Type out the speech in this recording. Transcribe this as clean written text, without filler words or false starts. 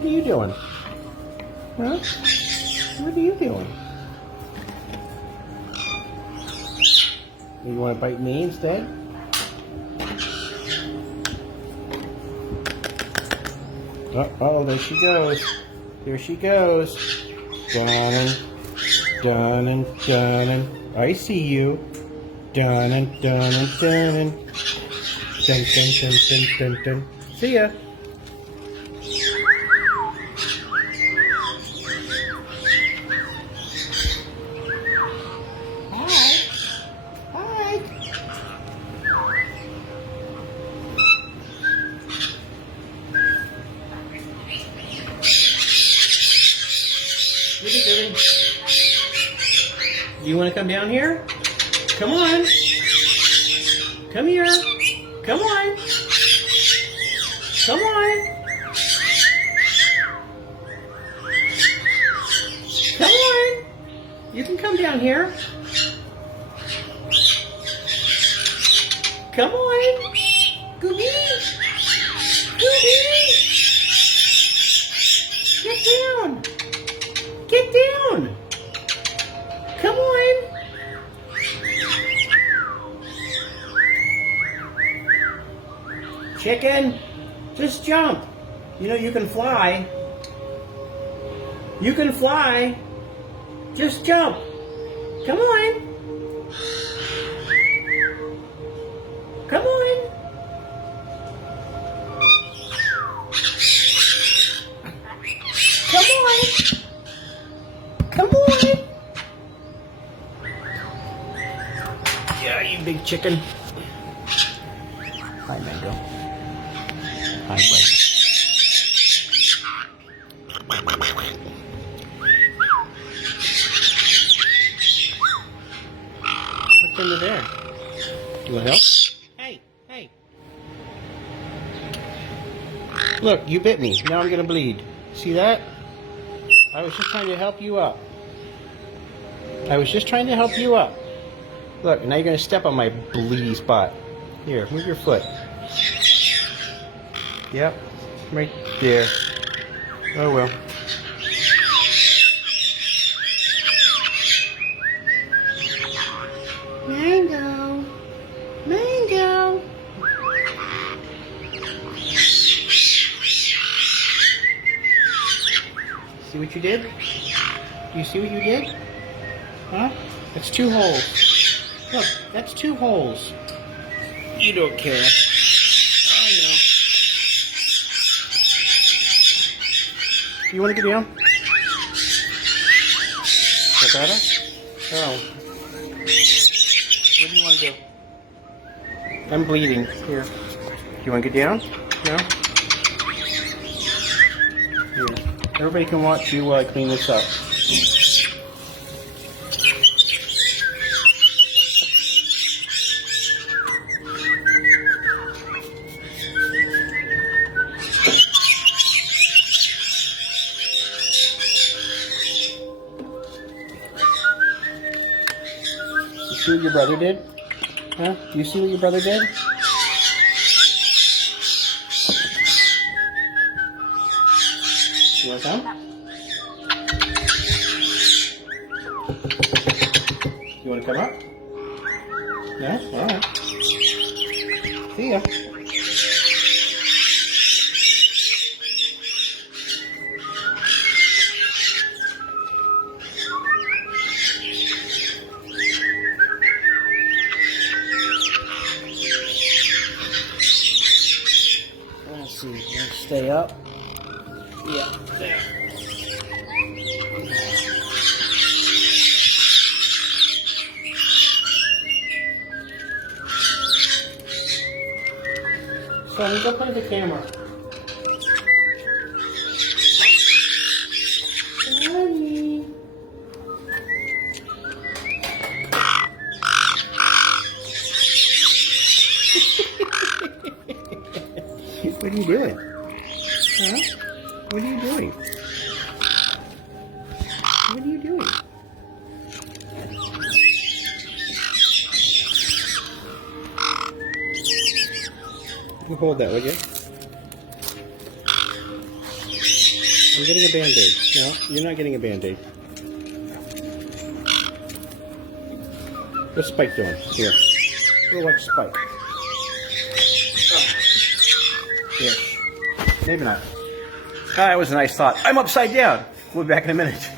What are you doing? Huh? What are you doing? You want to bite me instead? Oh, there she goes. Here she goes. Dun dun dun. I see you. Dun dun dun dun. Dun dun dun dun dun dun. See ya. Hi. Hi. What are you doing? Do you want to come down here? Come on. Come here. Come on. Come on. Come on. You can come down here. Come on. Gooby. Gooby. Get down. Get down. Come on. Chicken, just jump. You know you can fly. You can fly. Just jump. Come on. Come on. Come on. Come on. Yeah, you big chicken. Hi, Mango. Hi, buddy. What's under there? You want help? Hey, hey. Look, you bit me. Now I'm going to bleed. See that? I was just trying to help you up. I was just trying to help you up. Look, now you're going to step on my bleedy spot. Here, move your foot. Yep, right there. Oh well. Mango. Mango. See what you did? Do you see what you did? Huh? That's 2 holes. Look, that's 2 holes. You don't care. I know. You want to get down? Is that better? Oh. What do you want to do? I'm bleeding. Here. Do you want to get down? No? Here. Everybody can watch you clean this up. You see what your brother did? Huh? Do you see what your brother did? You want to come? You want to come up? No? Alright. See ya. Let's see. Let's stay up. Yeah, there. So we go play the camera. Honey. What are you doing? Huh? What are you doing? What are you doing? You hold that, would you? I'm getting a Band-Aid. No, you're not getting a Band-Aid. What's Spike doing? Here. Go watch Spike. Here. Maybe not. That was a nice thought. I'm upside down. We'll be back in a minute.